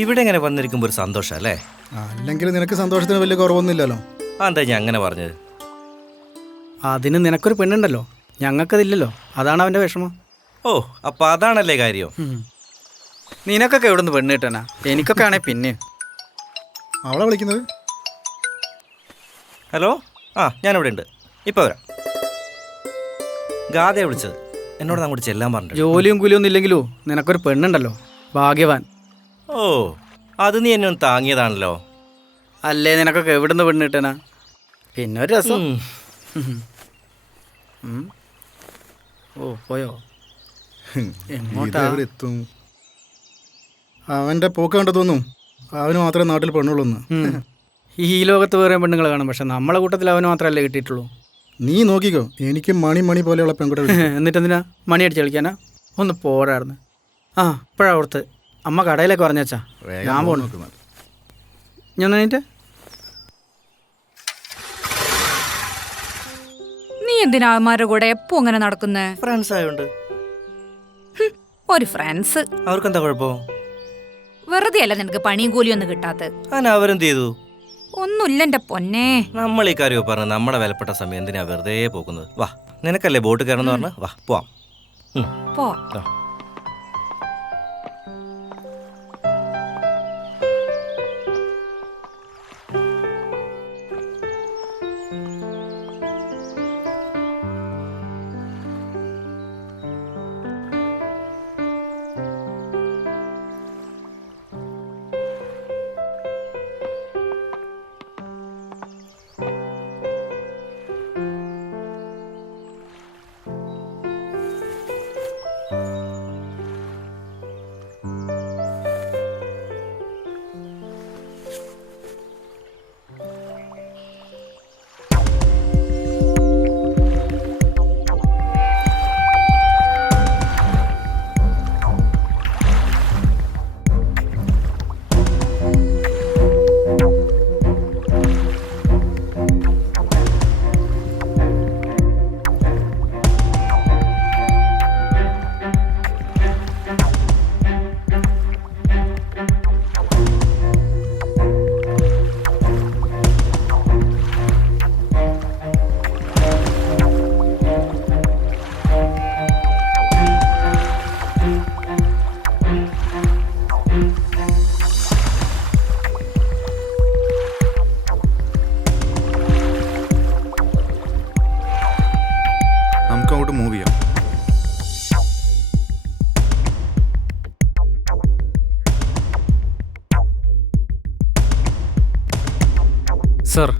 ഇവിടെ എങ്ങനെ വന്നിരിക്കുമ്പോൾ ഒരു സന്തോഷം അല്ലേ? അല്ലെങ്കിൽ നിനക്ക് സന്തോഷത്തിന് വലിയ കുറവൊന്നുമില്ലല്ലോ. എന്താ ഞാൻ അങ്ങനെ പറഞ്ഞത്? അതിന് നിനക്കൊരു പെണ്ണുണ്ടല്ലോ, ഞങ്ങൾക്കതില്ലല്ലോ. അതാണ് അവൻ്റെ വിഷമം. ഓ, അപ്പം അതാണല്ലേ കാര്യം. നിനക്കൊക്കെ എവിടെ നിന്ന് പെണ്ണ് കിട്ടാനാ? എനിക്കൊക്കെ ആണേ പിന്നെ. അവളെ വിളിക്കുന്നത്. ഹലോ, ഞാനിവിടെ ഉണ്ട്, ഇപ്പം വരാം. ഗാഥയെ വിളിച്ചത്, എന്നോട് അങ്ങോട്ട് ചെല്ലാൻ പറഞ്ഞു. ജോലിയും കൂലിയൊന്നും ഇല്ലെങ്കിലോ നിനക്കൊരു പെണ്ണുണ്ടല്ലോ, ഭാഗ്യവാൻ. ഓ, അത് നീ എന്നെ ഒന്ന് താങ്ങിയതാണല്ലോ. അല്ലേ നിനക്കൊക്കെ എവിടെ നിന്ന് പെണ്ണ് കിട്ടാനാ? പിന്നെ ഒരു രസം. ഓ പോയോ? എങ്ങോട്ടാ? എവിടെ എത്തും? അവൻ്റെ പോക്ക് കണ്ടതൊന്നും അവന് മാത്രമേ നാട്ടിൽ പെണ്ണുള്ളൂ. ഈ ലോകത്ത് വേറെ പെണ്ണുങ്ങൾ കാണും, പക്ഷെ നമ്മളെ കൂട്ടത്തിൽ അവന് മാത്രമല്ലേ കിട്ടിയിട്ടുള്ളൂ. നീ നോക്കിക്കോ, എനിക്ക് മണി പോലെയുള്ള പെൺകുട്ടികൾ. എന്നിട്ട് എന്തിനാ മണി അടിച്ച് കളിക്കാനാ? ഒന്ന് പോരായിരുന്നു. ഇപ്പോഴാ ഓർത്ത് അമ്മ കടയിലേക്ക് പറഞ്ഞാ ഞാൻ പോണു. ഞാൻ എന്നിട്ട് നീ എന്തിനാ അവന്മാരുടെ കൂടെ എപ്പോ അങ്ങനെ നടക്കുന്നേ? ഫ്രണ്ട്സ് ആയോണ്ട്. ഒരു ഫ്രണ്ട്സ്, അവർക്കെന്താ കുഴപ്പം? വെറുതെ അല്ല നിനക്ക് പണിയും കൂലിയും ഒന്നും കിട്ടാത്ത. അവരെന്ത് ചെയ്തു? ഒന്നുമില്ല എന്റെ പൊന്നെ. നമ്മൾ ഈ കാര്യമോ പറഞ്ഞ് നമ്മുടെ വിലപ്പെട്ട സമയം എന്തിനാ വെറുതെ പോകുന്നത്? വാ, നിനക്കല്ലേ ബോട്ട് കയറണമെന്ന് പറഞ്ഞ്, വാ പോവാം. പോ. മൂവ് ചെയ്യാം. സർ,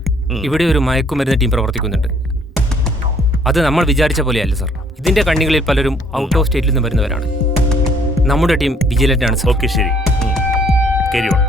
ഇവിടെ ഒരു മയക്കുമരുന്ന് ടീം പ്രവർത്തിക്കുന്നുണ്ട്. അത് നമ്മൾ വിചാരിച്ച പോലെയല്ല സർ. ഇതിന്റെ കണ്ണികളിൽ പലരും ഔട്ട് ഓഫ് സ്റ്റേറ്റിൽ നിന്ന് വരുന്നവരാണ്. നമ്മുടെ ടീം വിജിലന്റ് ആണ് സർ. ഓക്കെ, ശരി. Carry on.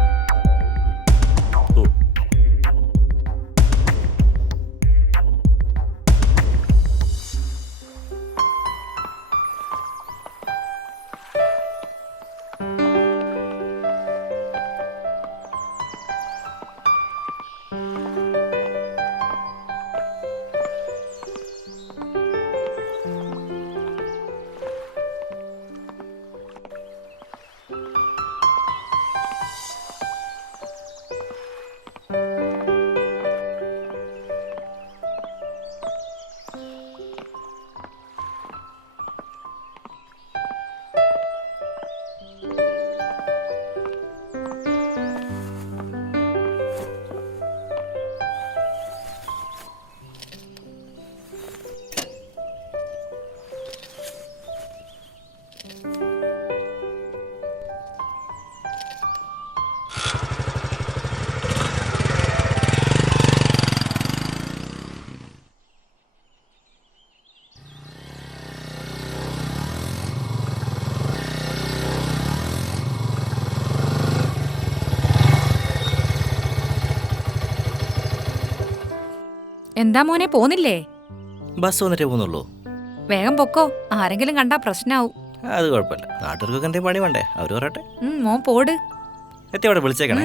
എന്താ മോനെ, പോന്നില്ലേ? ബസ് വന്നിട്ടേ പോകുന്നുള്ളൂ. വേഗം പൊക്കോ, ആരെങ്കിലും കണ്ടാ പ്രശ്നാവും. അത് കുഴപ്പമില്ല, നാട്ടുകാർക്കൊക്കെ എന്തേ പണി വേണ്ടേ, അവര് പറയട്ടെ. മോൻ പോട്. എത്തി അവിടെ വിളിച്ചേക്കണേ.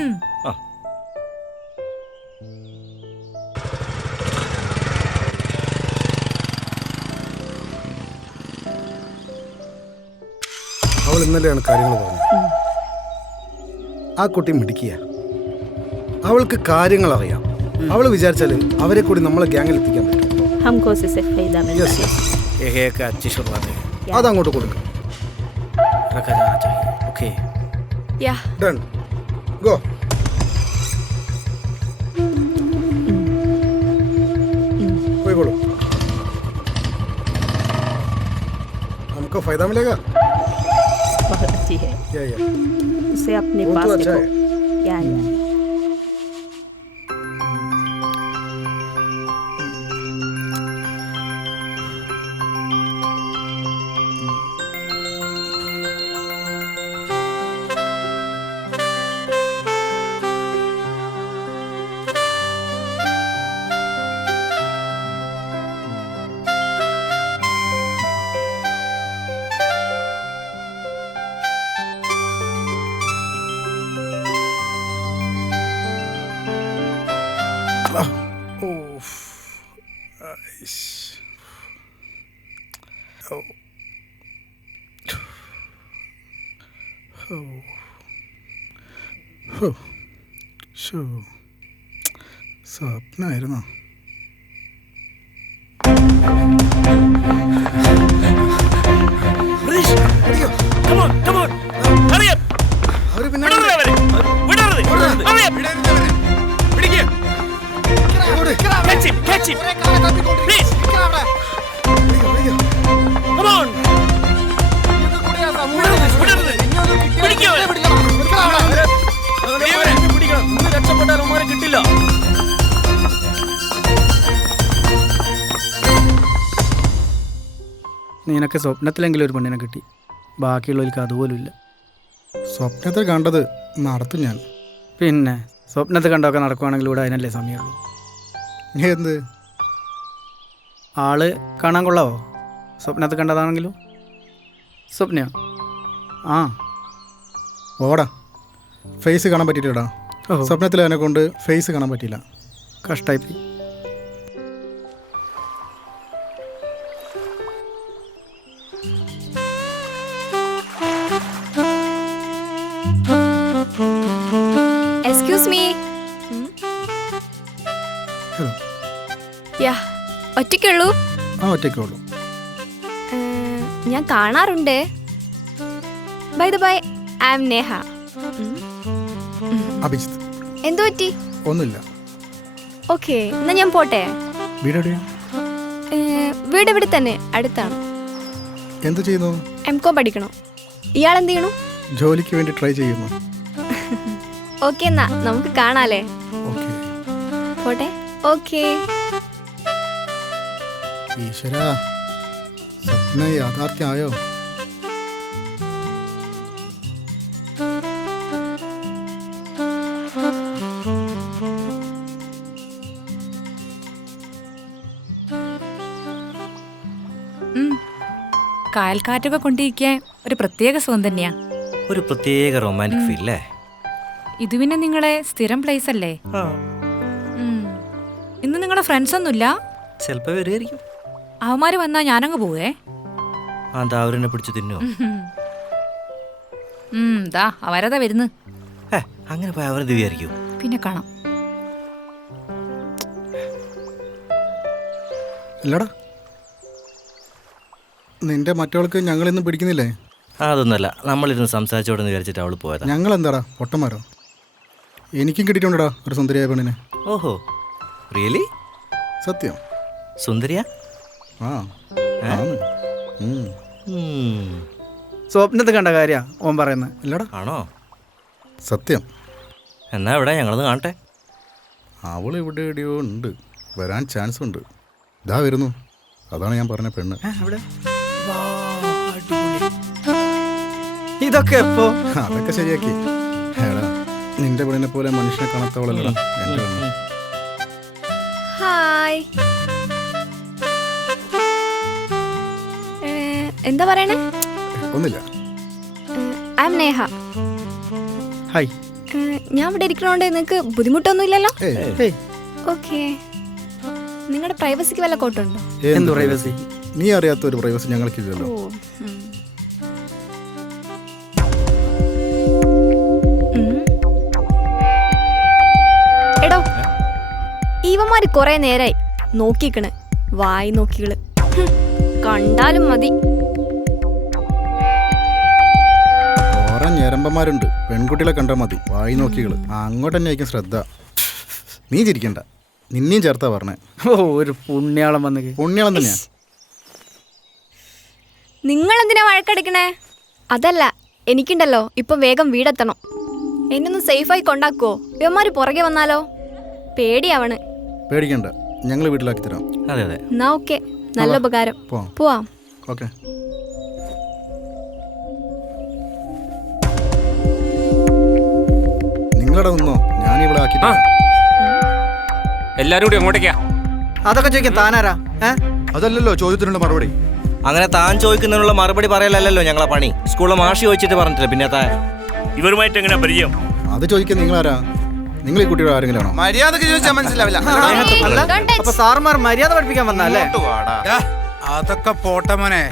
അവൾ ഇന്നലെയാണ് കാര്യങ്ങൾ പറഞ്ഞത്. ആ കുട്ടി മിടുക്കിയ, അവൾക്ക് കാര്യങ്ങൾ അറിയാം. അവൾ വിചാരിച്ചാൽ അവരെ കൂടി നമ്മളെ ഗ്യാങ്ങിൽ എത്തിക്കാൻ പറ്റും. हमको उसी से फायदा मिलता യെസ് है। യെസ്, ये एक अच्छी शुरुआत है। അതങ്ങോട്ട് കൊടുക്കാം. रखा जाना चाहिए। ओके या ഡൺ, ഗോ. പോയിക്കോളൂ. हमको फायदा मिलेगा. बहुत अच्छी है, या उसे अपने वो पास तो अच्छा रखो। या സ്വപ്നമായിരുന്നോ? അവര് പിന്നെ നിനക്ക് സ്വപ്നത്തിലെങ്കിലും ഒരു പെണ്ണിനെ കിട്ടി, ബാക്കിയുള്ളവർക്ക് അതുപോലും ഇല്ല. സ്വപ്നത്തിൽ കണ്ടത് നടത്തും ഞാൻ. പിന്നെ സ്വപ്നത്തിൽ കണ്ടൊക്കെ നടക്കുവാണെങ്കിൽ ഇവിടെ അതിനല്ലേ സമയമുള്ളൂ. എന്ത് ആള് കാണാൻ കൊള്ളാവോ? സ്വപ്നത്തിൽ കണ്ടതാണെങ്കിലും. സ്വപ്നയോ? ആ ഓടാ, ഫേസ് കാണാൻ പറ്റിയില്ലടാ. ഓ സ്വപ്നത്തിൽ അതിനെ കൊണ്ട് ഫേസ് കാണാൻ പറ്റിയില്ല. കഷ്ടായിപ്പോയി. Excuse me. ഹലോ. യാ, ഒറ്റയ്ക്കുള്ളൂ? ആ, ഒറ്റയ്ക്കേ ഉള്ളൂ. ഞാൻ കാണാറുണ്ട്. By the by, I am Neha. Abhijith. എന്തു പറ്റി? ഒന്നുമില്ല. ഓക്കെ, എന്നാ ഞാൻ പോട്ടെ. വീട് എവിടെയാ? വീട് ഇവിടെ തന്നെ അടുത്താണ്. എന്ത് ചെയ്യുന്നു? എംകോം പഠിക്കണം. ഇയാൾ എന്ത് ചെയ്യണു? ജോലിക്ക് വേണ്ടി ട്രൈ ചെയ്യുന്നു. ഓക്കെ, എന്നാ നമുക്ക് കാണാല്ലേ. ഓക്കെ. പോട്ടെ. ഓക്കെ. ഈശ്വരാ, സ്വപ്നം യാഥാർത്ഥ്യമായോ? കായൽക്കാറ്റൊക്കെ കൊണ്ടിരിക്കാൻ ഒരു പ്രത്യേക സുഖം തന്നെയാ. ഒരു പ്രത്യേക റൊമാൻറ്റിക് ഫീൽ അല്ലേ? ഇത് പിന്നെ നിങ്ങളെ സ്ഥിരം പ്ലേസ് അല്ലേ? ഇന്ന് നിങ്ങളുടെ ഫ്രണ്ട്സ് ഒന്നുമില്ല? ചിലപ്പോൾ വരുമായിരിക്കും. അവന്മാര് വന്നാ ഞാനങ്ങ് പോവേ. അതാ അവരെന്നെ പിടിച്ച് തിന്നുവോ? ദാ അവരതാ വരുന്നു. അങ്ങനെ പോയി അവരെന്ത് വിചാരിക്കും? പിന്നെ കാണാം. ഇല്ലടാ, നിന്റെ മറ്റവൾക്ക് ഞങ്ങളിന്ന് പിടിക്കുന്നില്ലേ? അതൊന്നുമല്ല, നമ്മളിരുന്ന് സംസാരിച്ചോടെന്ന് വിചാരിച്ചിട്ട് അവൾ പോയതാ. ഞങ്ങൾ എന്താടാ പൊട്ടന്മാരോ? എനിക്കും കിട്ടിയിട്ടുണ്ടടാ ഒരു സുന്ദരിയായ പെണ്ണിനെ. ഓഹോ, റിയലി? സത്യം. സുന്ദരിയാ? ആ, ആന്ന്. സ്വപ്നത്തിൽ കണ്ട കാര്യാ ഓൻ പറയുന്നത്. ഇല്ലടാ, ആണോ? സത്യം. എന്നാ എവിടെ? ഞങ്ങളൊന്ന് കാണട്ടെ. അവൾ ഇവിടെ എവിടെയോ ഉണ്ട്, വരാൻ ചാൻസ് ഉണ്ട്. ഇതാ വരുന്നു. അതാണ് ഞാൻ പറഞ്ഞ പെണ്ണ്. ഇതൊക്കെ എപ്പോ? അതൊക്കെ ശരിയാക്കി. എടാ, നിന്റെ പെണ്ണിനെ പോലെ മനുഷ്യനെ കാണാത്തവളല്ലടാ എൻ്റെ പെണ്ണ്. ഹായ്. എന്താ പറയണേ? ഒന്നില്ല. I am Neha. ഹായ്. ഞാൻ ഇവിടെ ഇരിക്കണോണ്ട് നിങ്ങൾക്ക് ബുദ്ധിമുട്ടൊന്നും ഇല്ലല്ലോ? ഏയ്, ഓക്കെ. നിങ്ങളുടെ പ്രൈവസിക്ക് വല്ല കോട്ടുണ്ടോ? എന്ത് പ്രൈവസി? നീ അറിയാത്ത ഒരു പ്രൈവസി ഞങ്ങൾക്കില്ലല്ലോ. ഓ, ഇവന്മാര് കൊറേ നേരായി നോക്കിക്കണ് വായി നോക്കികള്. കണ്ടാലും മതി. കുറെ ഞരമ്പന്മാരുണ്ട്, പെൺകുട്ടികളെ കണ്ടാൽ മതി വായി നോക്കികള്. അങ്ങോട്ട് തന്നെ ആയിരിക്കും ശ്രദ്ധ. നീ ചിരിക്കണ്ട, നിന്നെയും ചേർത്താ പറഞ്ഞേ. ഓ ഒരു പുണ്യാളം വന്ന് പുണ്യാളം തന്നെയാ. നിങ്ങളെന്തിനാ വഴക്കടിക്കണേ? അതല്ല, എനിക്കുണ്ടല്ലോ ഇപ്പം വേഗം വീടെത്തണം. എന്നൊന്ന് സേഫായി കൊണ്ടാക്കുവോ? ഇവന്മാര് പുറകെ വന്നാലോ? പേടിയാവണ്. പേടിക്കണ്ട, ഞങ്ങൾ വീട്ടിലാക്കി തരാം. അതെ അതെ. എന്നാ ഓക്കെ, നല്ല ഉപകാരം. പോവാം. പോവാം. ഓക്കെ. നിങ്ങളവിടെ നിന്നോ, ഞാനിവിടെ ആക്കി തരാം. എല്ലാരും കൂടി എങ്ങോട്ടേക്കാ? അതൊക്കെ ചോദിക്കാൻ താനാരാ? അതല്ലല്ലോ ചോദ്യത്തിനുള്ള മറുപടി. അങ്ങനെ താൻ ചോദിക്കുന്നതിനുള്ള മറുപടി പറയലല്ലോ ഞങ്ങളെ പണി. സ്കൂളിലെ മാഷി ചോദിച്ചിട്ട് പറഞ്ഞിട്ടില്ല, പിന്നെ താൻ ഇവരുമായിട്ട് എങ്ങനെ പരിചയം? അത് ചോദിക്കാൻ നിങ്ങളാരാ? നിങ്ങൾ ഈ കുട്ടിയുടെ ആരെങ്കിലും ആണോ? മര്യാദക്ക് ചോദിച്ചാൽ മനസ്സിലാവില്ല. അല്ല, അപ്പൊ സാറുമാർ മര്യാദ പഠിപ്പിക്കാൻ വന്നല്ലേ? അതൊക്കെ പോട്ടെ മോനെ.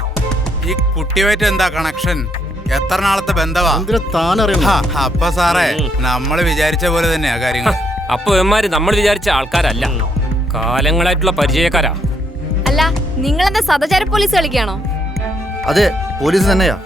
ഈ കുട്ടിയുമായിട്ട് എന്താ കണക്ഷൻ? എത്ര നാളത്തെ ബന്ധവാ? എന്തിനാ താൻ അറിയണം? അപ്പൊ സാറേ, നമ്മള് വിചാരിച്ച പോലെ തന്നെയാ കാര്യങ്ങൾ. അപ്പൊ ഇവന്മാര് നമ്മൾ വിചാരിച്ച ആൾക്കാരല്ല, കാലങ്ങളായിട്ടുള്ള പരിചയക്കാരാ. അല്ല, നിങ്ങളെന്താ സദാചാര പോലീസ് കളിക്കാണോ? അതെ, പോലീസ് തന്നെയാ.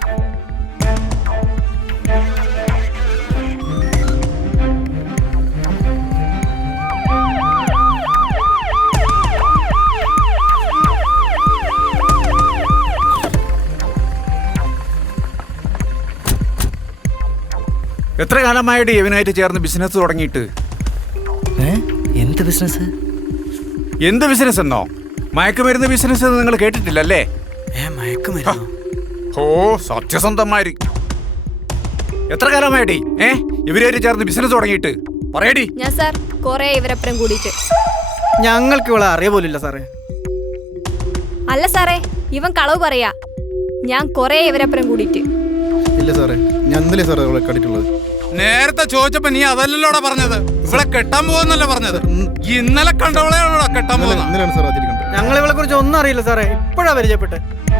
എത്ര കാലമായിട്ട് ഇവനായിട്ട് ചേർന്ന് ബിസിനസ് തുടങ്ങിയിട്ട്? എന്ത് ബിസിനസ്? എന്ത് ബിസിനസ് എന്നോ? മയക്കുമരുന്ന് ബിസിനസ് നിങ്ങൾ കേട്ടിട്ടില്ലല്ലേ? ഓ സത്യസന്ധമാര്. എത്ര കാലമായിട്ടേ ഇവരായിട്ട് ചേർന്ന് ബിസിനസ് തുടങ്ങിയിട്ട്? പറയടി. ഞാൻ സാർ കൊറേ ഇവരപ്പുറം കൂടിയിട്ട്. ഞങ്ങൾക്ക് ഇവിടെ അറിയ പോലില്ല സാറേ. അല്ല സാറേ, ഇവൻ കളവ് പറയാ. ഞാൻ കൊറേ ഇവരപ്പുറം കൂടിയിട്ട്. ഇല്ല സാറേ, ഞാൻ ഇന്നലെ സാറേ അവളെ കണ്ടിട്ടുള്ളത്. നേരത്തെ ചോദിച്ചപ്പോ നീ അതല്ലല്ലോടാ പറഞ്ഞത്, ഇവിടെ കെട്ടാൻ പോകുന്നല്ലേ പറഞ്ഞത്. ഇന്നലെ കണ്ടവളെയാണോടാ കെട്ടാൻ പോകുന്നത്? ഇന്നലെയാണ് സാർ അതിൽ കണ്ടത്. ഞങ്ങൾ ഇവളെ കുറിച്ച് ഒന്നും അറിയില്ല സാറേ, ഇപ്പോഴാ പരിചയപ്പെട്ട്.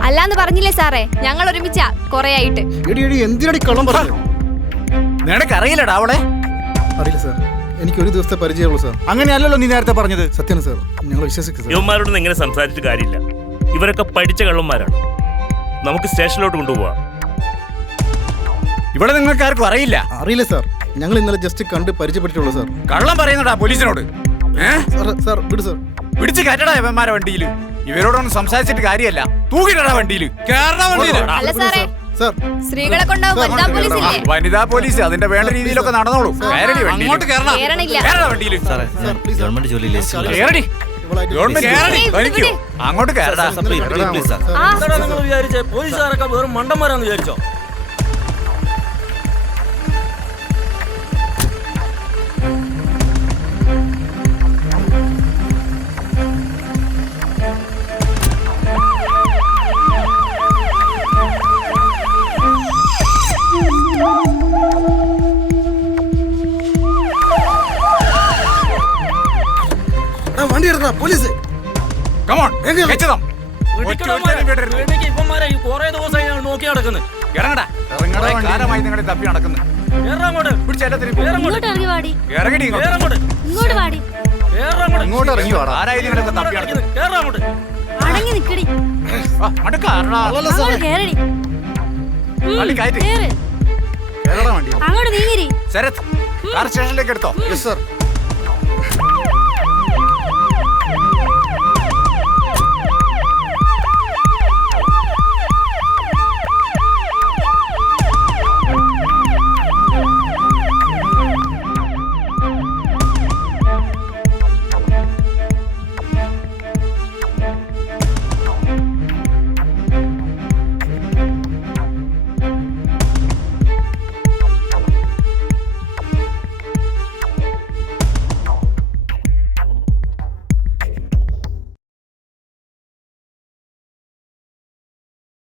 അല്ലാന്ന് പറഞ്ഞില്ലേ സാറേ, ഞങ്ങൾ ഒരുമിച്ചാ കൊറേ ആയിട്ട്. എടി എന്തിനടി കള്ളം പറഞ്ഞു? നിനക്കറിയില്ലടാ അവളെ? അറിയില്ല സാർ, എനിക്ക് ഒരു ദിവസത്തെ പരിചയമുള്ളൂ സാർ. അങ്ങനെയല്ലല്ലോ നീ നേരത്തെ പറഞ്ഞത്. സത്യമാണ് സാർ, ഞങ്ങൾ വിശ്വസിക്കും സാർ. ഇവന്മാരോടൊന്നും ഇങ്ങനെ സംസാരിച്ചിട്ട് കാര്യമില്ല. ഇവരൊക്കെ പഠിച്ച കള്ളന്മാരാണ്. നമുക്ക് സ്റ്റേഷനിലോട്ട് കൊണ്ടുപോവാം. ഇവിടെ നിങ്ങൾക്ക് ആർക്കും അറിയില്ല? അറിയില്ല സാർ, ഞങ്ങൾ ഇന്നലെ ജസ്റ്റ് കണ്ട് പരിചയപ്പെട്ടിട്ടുള്ളൂ സാർ. കള്ളം പറയുന്നടാ പോലീസിനോട്. സാർ വിട് സാർ. പിടിച്ച് കയറ്റടാ ഇവന്മാരെ വണ്ടിയിൽ. ഇവരോടൊന്നും സംസാരിച്ചിട്ട് കാര്യമല്ല. തൂക്കിട്ടടാ വണ്ടിയിൽ. കേറടാ വണ്ടിയിൽ. അല്ല സാറേ, സാർ സ്ത്രീകളെ കൊണ്ടാവും വനിതാ പോലീസ് ഇല്ലേ? വനിതാ പോലീസ് അതിന്റെ വേണ്ട രീതിയിലൊക്കെ നടന്നോളൂ. അങ്ങോട്ട് കേറണം. കേറണില്ല. കേറടാ വണ്ടിയിൽ. സാറേ, ഗവൺമെന്റ് ജോലിയില്ലേ? കേറടി. ഗവൺമെന്റ് കേറടി. വലിക്കൂ. അങ്ങോട്ട് കേറടാ. Please sir. ആ, നിങ്ങൾ വിചാരിച്ചേ പോലീസുകാരൊക്കെ വെറും മണ്ടന്മാരാന്ന് വിചാരിച്ചോ? വണ്ടി എടുത്താ police. Come on. catch them. നോക്കി നടക്കുന്നത്. ഇറങ്ങടാ. ഇറങ്ങടാ. കാലമായി നിങ്ങളെ തപ്പി നടക്കുന്നു. പിടിച്ച് എല്ലാത്തിനെയും പോ. ഇങ്ങോട്ട് ഇറങ്ങി വാടി. ഇറങ്ങടി ഇങ്ങോട്ട്. ഇങ്ങോട്ട് വാടി. ഇങ്ങോട്ട് ഇറങ്ങി വാടാ. ആരായാലും നിങ്ങളൊക്കെ തപ്പി നടക്കുന്നു. അടങ്ങി നിക്കടി. മടുക്കാറാ. അങ്ങോട്ട് കേറടി. കയറ്റി. കേറ്. കേറടാ വണ്ടി. അങ്ങോട്ട് നീങ്ങിരി. ശരത് കാർ സ്റ്റേഷനിലേക്ക് എടുത്തോ. Yes sir.